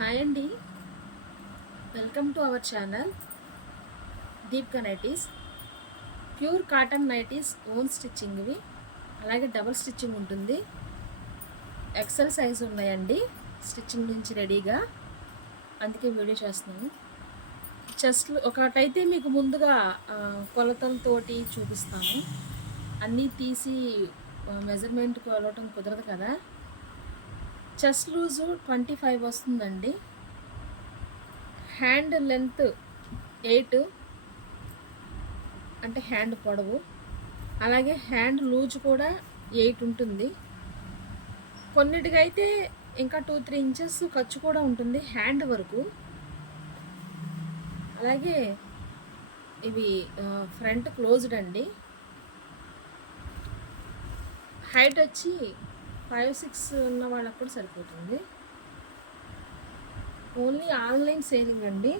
Hi అండి, welcome to our channel Deepka nighties. Pure cotton nighties, own స్టిచ్చింగ్వి, అలాగే double stitching ఉంటుంది. ఎక్సెల్ సైజ్ ఉన్నాయండి స్టిచ్చింగ్ నుంచి రెడీగా, అందుకే వీడియో చేస్తున్నాను. చెస్ట్లు ఒకటైతే మీకు ముందుగా కొలతలతోటి చూపిస్తాను. అన్నీ తీసి మెజర్మెంట్ కొలవటం కుదరదు కదా. చెస్ట్ లూజు 25 వస్తుందండి. హ్యాండ్ లెంత్ 8 అంటే హ్యాండ్ పొడవు, అలాగే హ్యాండ్ లూజ్ కూడా 8 ఉంటుంది. కొన్నిటికైతే ఇంకా 2-3 ఇంచెస్ ఖర్చు కూడా ఉంటుంది హ్యాండ్ వరకు. అలాగే ఇవి ఫ్రంట్ క్లోజ్డ్ అండి. హైట్ వచ్చి 5-6 ఉన్న వాళ్ళకు కూడా సరిపోతుంది. ఓన్లీ ఆన్లైన్ సేలింగ్ అండి.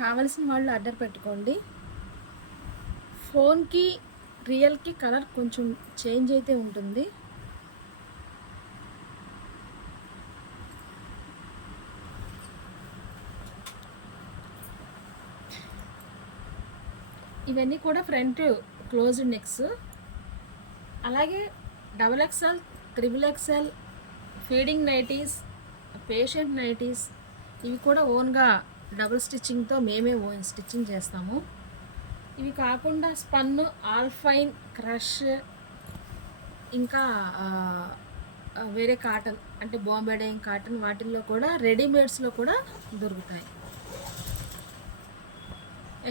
కావలసిన వాళ్ళు ఆర్డర్ పెట్టుకోండి. ఫోన్కి రియల్కి కలర్ కొంచెం చేంజ్ అయితే ఉంటుంది. ఇవన్నీ కూడా ఫ్రంట్ క్లోజ్డ్ నెక్స్, అలాగే XXL, XXL feeding nighties, patient nighties, ఇవి కూడా ఓన్గా డబుల్ స్టిచ్చింగ్తో మేమే ఓన్ స్టిచ్చింగ్ చేస్తాము. ఇవి కాకుండా స్పన్, ఆల్ఫైన్, క్రష్, ఇంకా వేరే కాటన్ అంటే బాంబే డైయింగ్ కాటన్, వాటిల్లో కూడా రెడీమేడ్స్లో కూడా దొరుకుతాయి.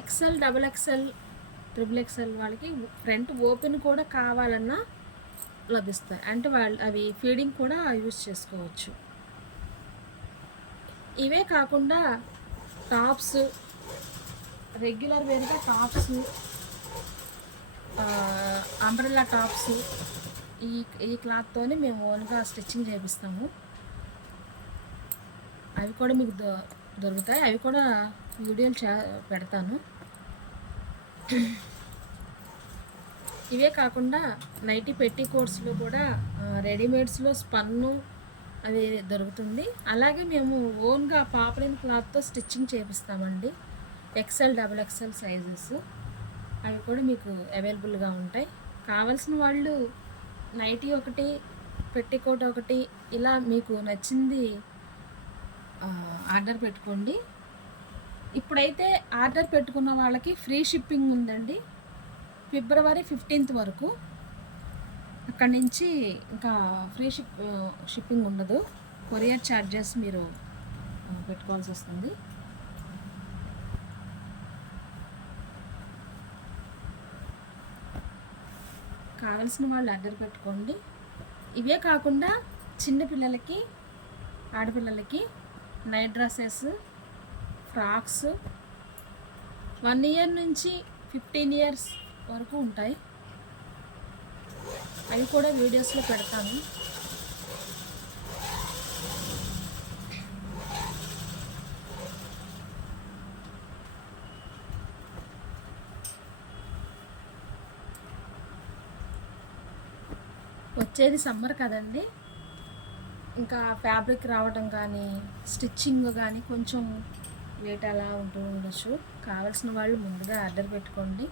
XL, XXL, XXL వాళ్ళకి ఫ్రంట్ ఓపెన్ కూడా కావాలన్నా లభిస్తాయి. అంటే వాళ్ళు అవి ఫీడింగ్ కూడా యూజ్ చేసుకోవచ్చు. ఇవే కాకుండా టాప్స్, రెగ్యులర్ వేర్గా టాప్స్, అంబ్రెల్లా టాప్స్, ఈ క్లాత్తోనే మేము ఓన్గా స్టిచ్చింగ్ చేపిస్తాము. అవి కూడా మీకు దొరుకుతాయి. అవి కూడా వీడియోలు పెడతాను. ఇవే కాకుండా నైటీ పెట్టి కోట్స్లో కూడా రెడీమేడ్స్లో స్పన్ను అది దొరుకుతుంది. అలాగే మేము ఓన్గా పాపలిన్ క్లాత్తో స్టిచ్చింగ్ చేపిస్తామండి. XL, XXL సైజెస్ అవి కూడా మీకు అవైలబుల్గా ఉంటాయి. కావాల్సిన వాళ్ళు నైటీ ఒకటి, పెట్టికోట్ ఒకటి, ఇలా మీకు నచ్చింది ఆర్డర్ పెట్టుకోండి. ఇప్పుడైతే ఆర్డర్ పెట్టుకున్న వాళ్ళకి ఫ్రీ షిప్పింగ్ ఉందండి ఫిబ్రవరి 15th వరకు. అక్కడి నుంచి ఇంకా ఫ్రీ షిప్పింగ్ ఉండదు. కొరియర్ ఛార్జెస్ మీరు పెట్టుకోవాల్సి వస్తుంది. కావాల్సిన వాళ్ళు ఆర్డర్ పెట్టుకోండి. ఇవే కాకుండా చిన్నపిల్లలకి, ఆడపిల్లలకి నైట్ డ్రెస్సెస్, ఫ్రాక్స్ 1 year నుంచి 15 years వరకు ఉంటాయి. అవి కూడా వీడియోస్లో పెడతాను. వచ్చేది సమ్మర్ కదండి, ఇంకా ఫ్యాబ్రిక్ రావడం కానీ స్టిచ్చింగ్ కానీ కొంచెం లేట్ అలా ఉంటూ ఉండొచ్చు. కావాల్సిన వాళ్ళు ముందుగా ఆర్డర్ పెట్టుకోండి.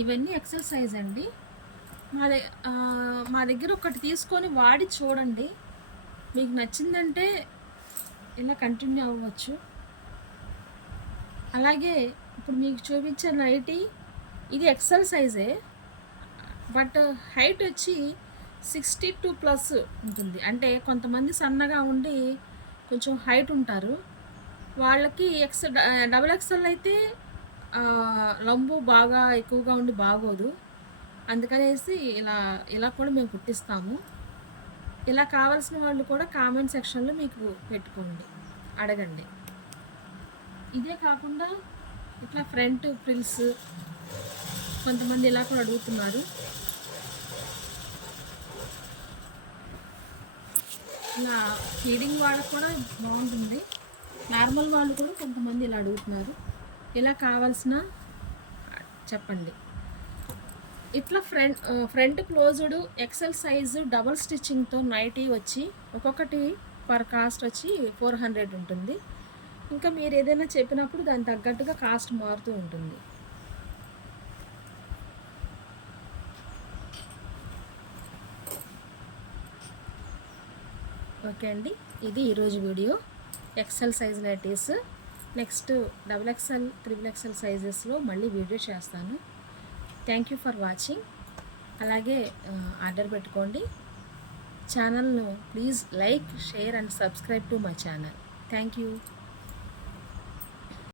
ఇవన్నీ ఎక్సెల్ సైజ్ అండి. మా దగ్గర ఒకటి తీసుకొని వాడి చూడండి. మీకు నచ్చిందంటే ఇలా కంటిన్యూ అవ్వచ్చు. అలాగే ఇప్పుడు మీకు చూపించే నైటీ ఇది ఎక్సెల్ సైజే, బట్ హైట్ వచ్చి 62+ ఉంటుంది. అంటే కొంతమంది సన్నగా ఉండి కొంచెం హైట్ ఉంటారు, వాళ్ళకి XXL అయితే లంబు బాగా ఎక్కువగా ఉండి బాగోదు. అందుకనేసి ఇలా కూడా మేము కుట్టిస్తాము. ఇలా కావాల్సిన వాళ్ళు కూడా కామెంట్ సెక్షన్లో మీకు పెట్టుకోండి, అడగండి. ఇదే కాకుండా ఇట్లా ఫ్రంట్ ఫ్రిల్స్ కొంతమంది ఇలా కూడా అడుగుతున్నారు. ఇలా ఫీడింగ్ వాళ్ళకి కూడా బాగుంటుంది. నార్మల్ వాళ్ళు కూడా కొంతమంది ఇలా అడుగుతున్నారు. ఇలా కావాల్సిన చెప్పండి. ఇట్లా front closed XL size double స్టిచ్చింగ్తో నైటీ వచ్చి ఒక్కొక్కటి పర్ కాస్ట్ వచ్చి 400 ఉంటుంది. ఇంకా మీరు ఏదైనా చెప్పినప్పుడు దానికి తగ్గట్టుగా కాస్ట్ మారుతూ ఉంటుంది. ఓకే అండి, ఇది ఈరోజు video. XL size nighties, next XXL, XXL సైజెస్లో మళ్ళీ వీడియో చేస్తాను. Thank you for watching. అలాగే ఆర్డర్ పెట్టుకోండి. ఛానల్ను please like, share and subscribe to my channel. Thank you.